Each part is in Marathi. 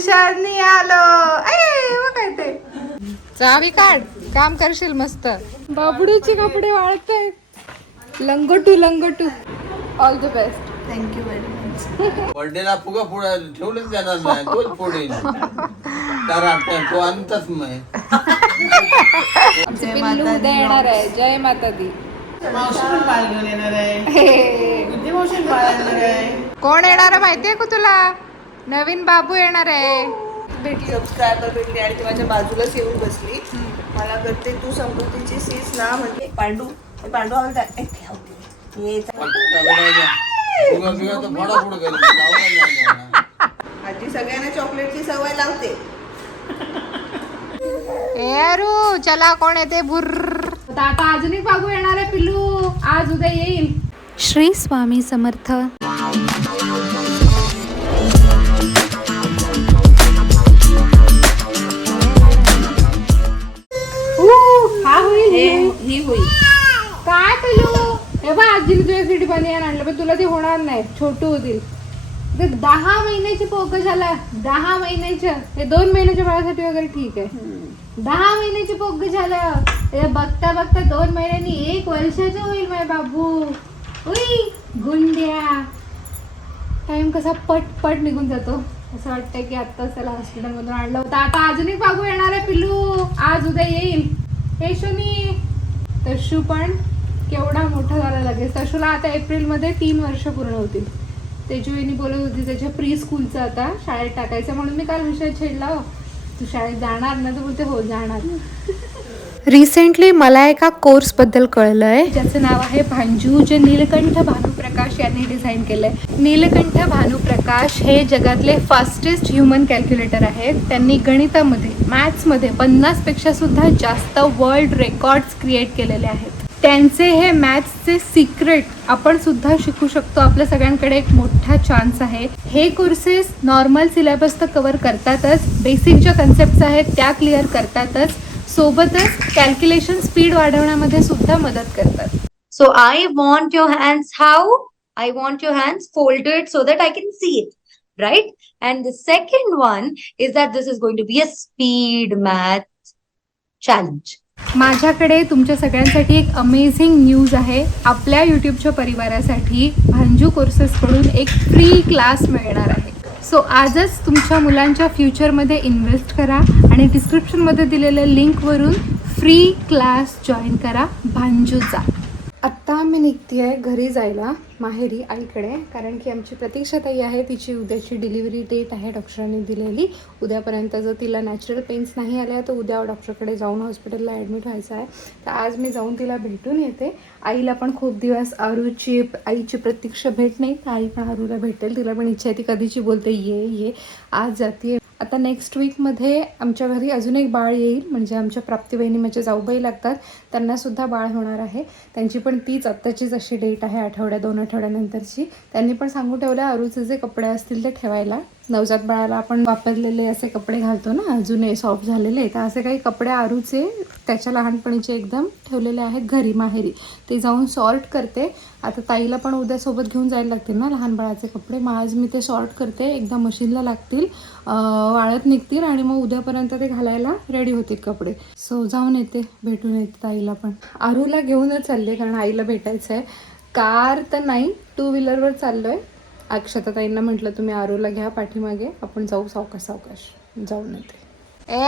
दिवसांनी आलो. मग काय ते चावी काढ, काम करशील मस्त. बाबडूचे कपडे वाळतायत. लंगोटू लंगोटू. All the best. Thank you very much. बर्थडेला फुगा फोडा ठेवलंच जाणार नाही, तोच फोडेल. तो आणतच नाही. आमचे पिल्लू उद्या येणार आहे. जय माता दी. कोण येणार आहे माहितीये का तुला? नवीन बाबू येणार आहे. भेटली सबस्क्रायबर भेटली आणि ती माझ्या बाजूलाच येऊन बसली. मला करते तू संपत्तीची सीस ना म्हणजे पांडू पांडू आवडतात. आजी सगळ्यांना चॉकलेटची सवय लावते. एरू चला कोण येते बुर्र. आता अजून एक बाबू येणार आहे पिल्लू. आज उद्या येईल. श्री स्वामी समर्थ. हा होईल ही होईल. काय पिल्लू हे बा आजीने तुझ्यासाठी बनियान आणलं पण तुला ते होणार नाही. छोटू होतील. 10 महिन्याची पोक झाला. 10 महिन्याच्या. हे 2 महिन्याच्या बाळासाठी वगैरे ठीक आहे. 10 महिन्याची पोग झालं. हे बघता बघता 2 महिन्यांनी 1 वर्षाचं होईल माझा बाबू. उई गुंड्या. टाइम कसा पट पट निघून जातो. असं वाटतंय की आत्ताच त्याला हॉस्पिटल मधून आणलं होतं. आता अजून एक बाबू येणार आहे पिल्लू. आज उद्या येईल. हे शनी तशू पण केवढा मोठा झाला लगेच. तशूला आता एप्रिलमध्ये 3 वर्ष पूर्ण होतील. तेजूनी बोलत होती त्याच्या प्री स्कूलचं आता शाळेत टाकायचं म्हणून मी काल विषय छेडला. तू शाळेत जाणार ना? तर बोलते हो जाणार. रिसेंटली मला एका कोर्सबद्दल कळलंय ज्याचं नाव आहे भांजू, जे नीलकंठ भानुप्रकाश यांनी डिझाईन केलंय. नीलकंठ भानुप्रकाश हे जगातले फास्टेस्ट ह्युमन कॅल्क्युलेटर आहेत. त्यांनी गणितामध्ये मॅथ्समध्ये 50पेक्षा सुद्धा जास्त वर्ल्ड रेकॉर्ड्स क्रिएट केलेले आहेत. त्यांचे हे मॅथ्सचे सिक्रेट आपण सुद्धा शिकू शकतो. आपल्या सगळ्यांकडे एक मोठा चान्स आहे. हे कोर्सेस नॉर्मल सिलेबस तर कव्हर करतातच, बेसिक ज्या कन्सेप्ट्स आहेत त्या क्लिअर करतातच, सोबतच कॅल्क्युलेशन स्पीड वाढवण्यामध्ये सुद्धा मदत करतात. So I want your hands how? I want your hands folded so that I can see it, right? And the second one is that this is going to be a speed math challenge. माझ्याकडे तुमच्या सगळ्यांसाठी एक अमेझिंग न्यूज आहे. आपल्या यूट्यूबच्या परिवारासाठी भांजू कोर्सेसकडून एक फ्री क्लास मिळणार आहे. सो आजच तुमच्या मुलांच्या फ्युचरमध्ये इन्व्हेस्ट करा आणि डिस्क्रिप्शनमध्ये दिलेल्या लिंकवरून फ्री क्लास जॉईन करा भांजूचा. आत्ता मी निघते आहे घरी जायला माहेरी आईकडे, कारण की आमची प्रतीक्षाताई आहे, तिची उद्याची डिलिव्हरी डेट आहे डॉक्टरांनी दिलेली. उद्यापर्यंत जर तिला नॅचरल पेन्स नाही आल्या तर उद्या डॉक्टरकडे जाऊन हॉस्पिटलला ॲडमिट व्हायचं आहे. तर आज मी जाऊन तिला भेटून येते. आईला पण खूप दिवस आईची प्रतीक्षा भेट नाही, तर आई पण आरूला भेटेल. तिला पण इच्छा आहे, ती कधीची बोलते ये आज जाते. आता नेक्स्ट वीकमध्ये आमच्या घरी अजून एक बाळ येईल, म्हणजे आमच्या प्राप्तीवहिनी माझ्या जाऊबाई लागतात, त्यांनासुद्धा बाळ होणार आहे. त्यांची पण तीच आत्ताचीच अशी डेट आहे, 2 आठवड्यानंतरची. त्यांनी पण सांगून ठेवलं आरूचे जे कपडे असतील ते ठेवायला. नवजात बाळाला आपण वापरलेले असे कपडे घालतो ना अजूनही सॉफ्ट झालेले, तर असे काही कपडे आरूचे त्याच्या लहानपणीचे एकदम ठेवलेले आहेत घरी माहेरी. ते जाऊन सॉर्ट करते. आता ताईला पण उद्या सोबत घेऊन जायला लागतील ना लहान बाळाचे कपडे. मग आज मी ते सॉर्ट करते, एकदा मशीनला लागतील, वाळत निघतील आणि मग उद्यापर्यंत ते घालायला रेडी होतील कपडे. सो जाऊन येते, भेटून येते ताईला पण. आरूला घेऊनच चालले कारण आईला भेटायचं आहे. कार तर नाही, 2 व्हीलरवर चाललो आहे. अक्षताताईंना म्हटलं तुम्ही आरूला घ्या पाठीमागे, आपण जाऊ सावकाश जाऊन येते. ए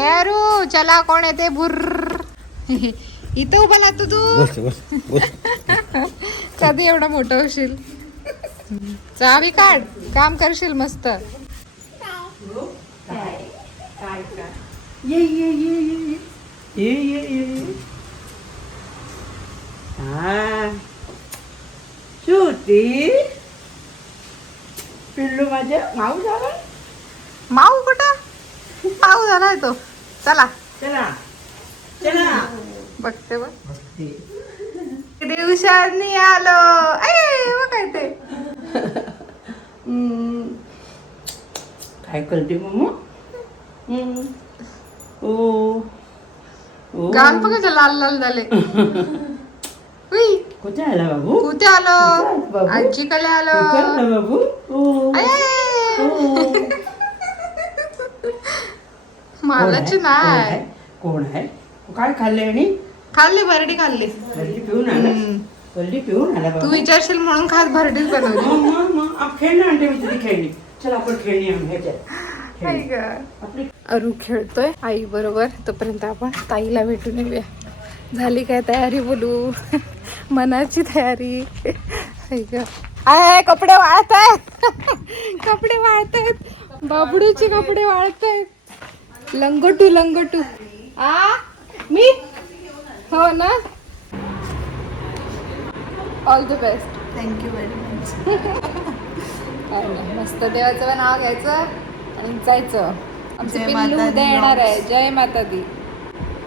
आरू चला कोण येते बुर्र. इथं उभा लागतो तू. कधी एवढा मोठा होशील. चावी काढ, काम करशील मस्त. श्रुती पिल्लू माझ्या माऊ झाला. माऊ कुठं? माऊ झालाय तो. चला चला चला बघते बघ. दिवसांनी आलो. मग काय ते काय करते मम्मा? ओ गाल बघा लाल लाल झाले. कुठे आला बाबू? कुठे आलो? आजी कडे आलो. बाबू मालाची नाही कोण आहे काय खाल्ले आणि खाल्ली भरडी खाल्ली वल्ली पिऊन आला वल्ली पिऊन आला तू बाबा विचारशील म्हणून खास भरडीच बनवली मग खेळणं आणते मी तुझी खेळणी चल आपण खेळणी आणू ह्याच्यात आई ग. अरू खेळतोय आई बरोबर. तोपर्यंत आपण ताईला भेटून येऊया. झाली काय तयारी बोलू मनाची तयारी. आई ग. आय कपडे वाळत आहेत कपडे वाळत आहेत बाबडूचे कपडे वाळत आहेत. लंगोटू लंगोटू आ मी हो ना. All the best. Thank you very much. काय नाही मस्त देवाचं पण नाव घ्यायचं आणि जायचं. आमचं जय पिल्लू माता उद्या दी येणार आहे. vlogs. जय माता दी.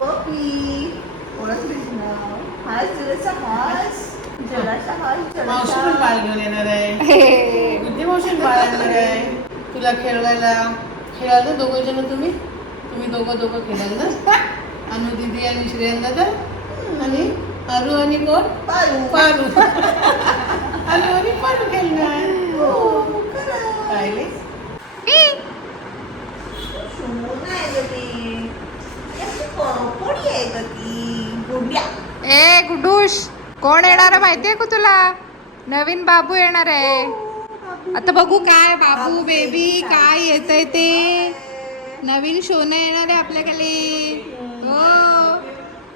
पप्पी ओळखलीस ना. हास जरासा हास जरासा हास मावशी पण जरासा. बाळ घेऊन येणार आहे. विद्या मावशी पण बाळ येणार आहे तुला खेळवायला. खेळायला दोघं जण तुम्ही दोघं खेळाल ना. अनु दीदी आणि श्रेयन दादा आणि अरू आणि कोण पारू अनु आणि पारू खेळणार. पाहिले सोनं आहे गं ती. अशी पोळी आहे गं ती. गोड्या. ए गुडूश कोण येणार आहे माहितीये का तुला. नवीन बाबू येणार आहे. आता बघू काय बाबू बेबी काय येतंय ते. नवीन सोनं येणार आहे आपल्याकडे. हो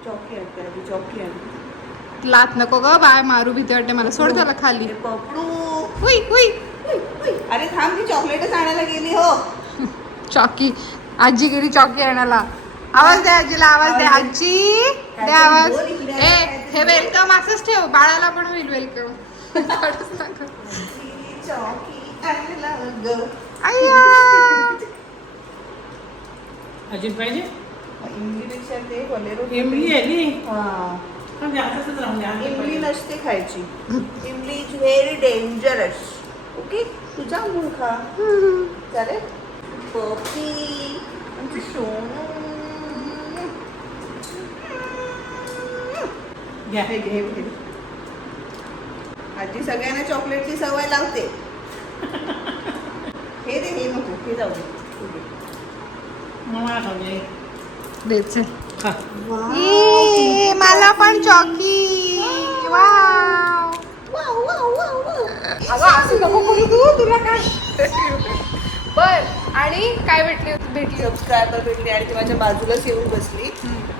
चॉकी आहे ती चॉकी आहे. लात नको ग बाय मारू भीती वाटते मला. सोड त्याला खाली. हे पपडू. हुई हुई अरे थांब ती चॉकलेटच आणायला गेली हो. चॉकी आजी गेली चॉकी आणायला. आवाज दे आजीला आवाज दे आजी दे आवाज. ए हे वेलकम असंच ठेव बाळाला पण होईल वेलकम. चॉकी आणायला गं. अजित पाहिजे इमलीपेक्षा ते बोलेरो. इमली आली हा. असंच राहून द्या इमली नसते खायची. इमली इज व्हेरी डेंजरस. ओके तुझा मूळ खा चालेल. पपी आमची सोनू. घ्या हे घे हे घे. आजी सगळ्यांना चॉकलेटची सवय लावते. हे दे हे नको हे जाऊ दे. मला खाऊ दे दे चल. खा ए, मला पण चॉकी. वाव. अगं असं नको करू तू. तुला काय बर आणि काय भेटली सबस्क्रायबर भेटली आणि ती माझ्या बाजूलाच येऊन बसली.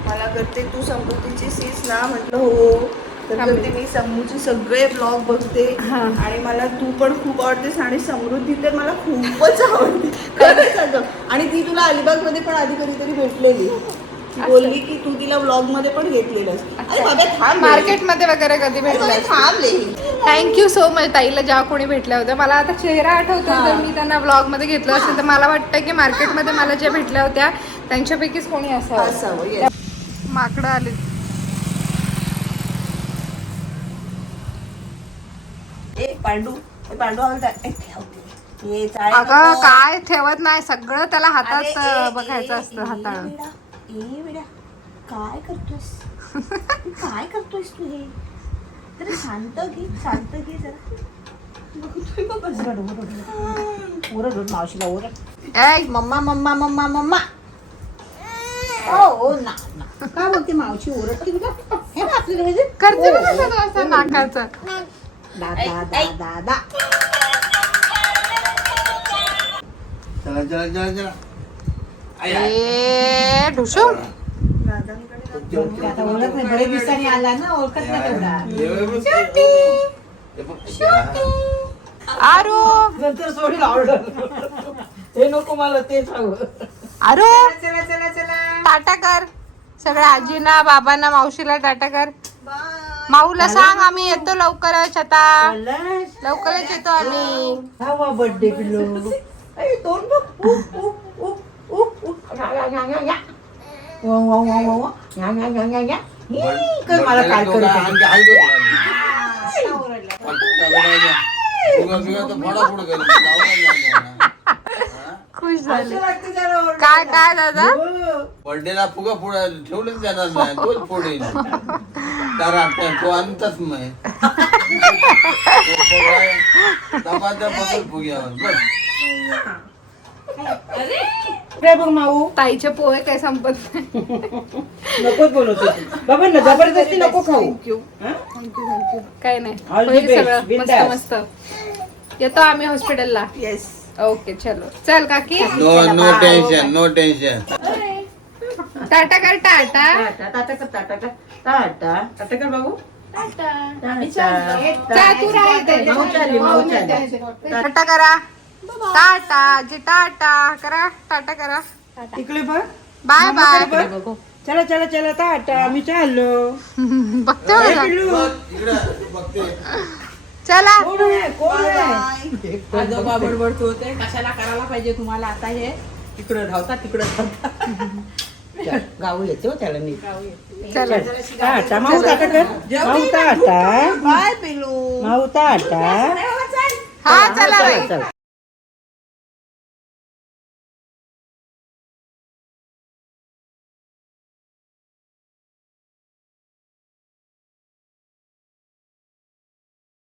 मला करते तू समृद्धीची सीस ना. म्हटलं हो. तर करते मी समूचे सगळे ब्लॉग बघते आणि मला तू पण खूप आवडतेस आणि समृद्धी तर मला खूपच आवडते खरंच अगं. आणि ती तुला अलिबागमध्ये पण आधी कधीतरी भेटलेली. ती बोलली की तू तिला ब्लॉग मध्ये पण घेतलेलं. अरे बाबा थांब मार्केटमध्ये वगैरे कधी भेटलं. थांबले. थँक्यू सो मच ताईला ज्या कोणी भेटल्या होत्या. मला आता चेहरा आठवतो जर मी त्यांना ब्लॉग मध्ये घेतलं असेल तर मला वाटतं की मार्केटमध्ये मला ज्या भेटल्या होत्या त्यांच्यापैकीच कोणी असावं. असावं yes. माकडं आले. ए पांडू हलता. हे अगं काय ठेवत नाही सगळं त्याला हातात बघायचं असतं हाताळून. बेटा काय करतोस काय करतोयस तू. हे तर शांत घे जरा. ओरड मावशीला ओरड. ए मम्मा मम्मा मम्मा मम्मा. हो ना काय बोलते मावशी ओरडते तुला. हे बघ आपल्याला म्हणजे करते बघ असं असं नाकाचं. दादा दादा. चला चला चला चला आई, आई. ए ढुशू दादांकडे आता ओळख नाही बरेच दिवसांनी आला ना ओळखत नाही तेवढा हे बघ, हे बघ. आरू नंतर सोडील ऑर्डर हे नको मला तेच हवं. आरू चला चला चला टाटा कर सगळ्या आजीना बाबांना मावशीला टाटा कर. माऊला सांग आम्ही येतो लवकरच. आता लवकरच येतो आम्ही. हवा बर्थडे पिलो दोन बघ. मला काय बर्थडेला करू आणखी हाय दोन आम्ही. फुगा बिगा तर फोडाफोड करेल. लावणार नाही मला. हा? खुश झाले. काय काय दादा बर्थडेला फुगा फोडा ठेवलेच जाणार नाही. तोच फोडेल. तो आणताच नाही. दबा फुग्यावर बस. काय बघ माऊ ताईचे पोहे काय संपत नाही. नकोच बोलत होती बाबा ना जबरदस्ती नको खाऊ थँक्यू हा? Thank you thank you. काय नाही All the होईल best, सगळं मस्त बिनधास्त. मस्त. येतो आम्ही हॉस्पिटलला. येस. ओके चलो चल काकी. No tension no tension. Tata कर टाटा. टाटा कर टाटा कर टाटा टाटा कर बाबू जा तू राह इथे. माऊ चालली. टाटा करा. टाटा जी टाटा करा. टाटा करा. इकडे बघ बाय बाय. बघ. चला चला चला टाटा मी चाललो बघतो ए, बघा. पिल्लू. इकडे बघते. चला. कोण आहे? कोण आहे? आजोबा बडबडतो होते कशाला करायला पाहिजे तुम्हाला आता हे तिकडं धावता तिकडं धावता गाऊ येते हो त्याला नीट चला. टाटा माऊ टाटा कर माऊ टाटा बाय पिलू. माऊ टाटा हा चला बाई. चला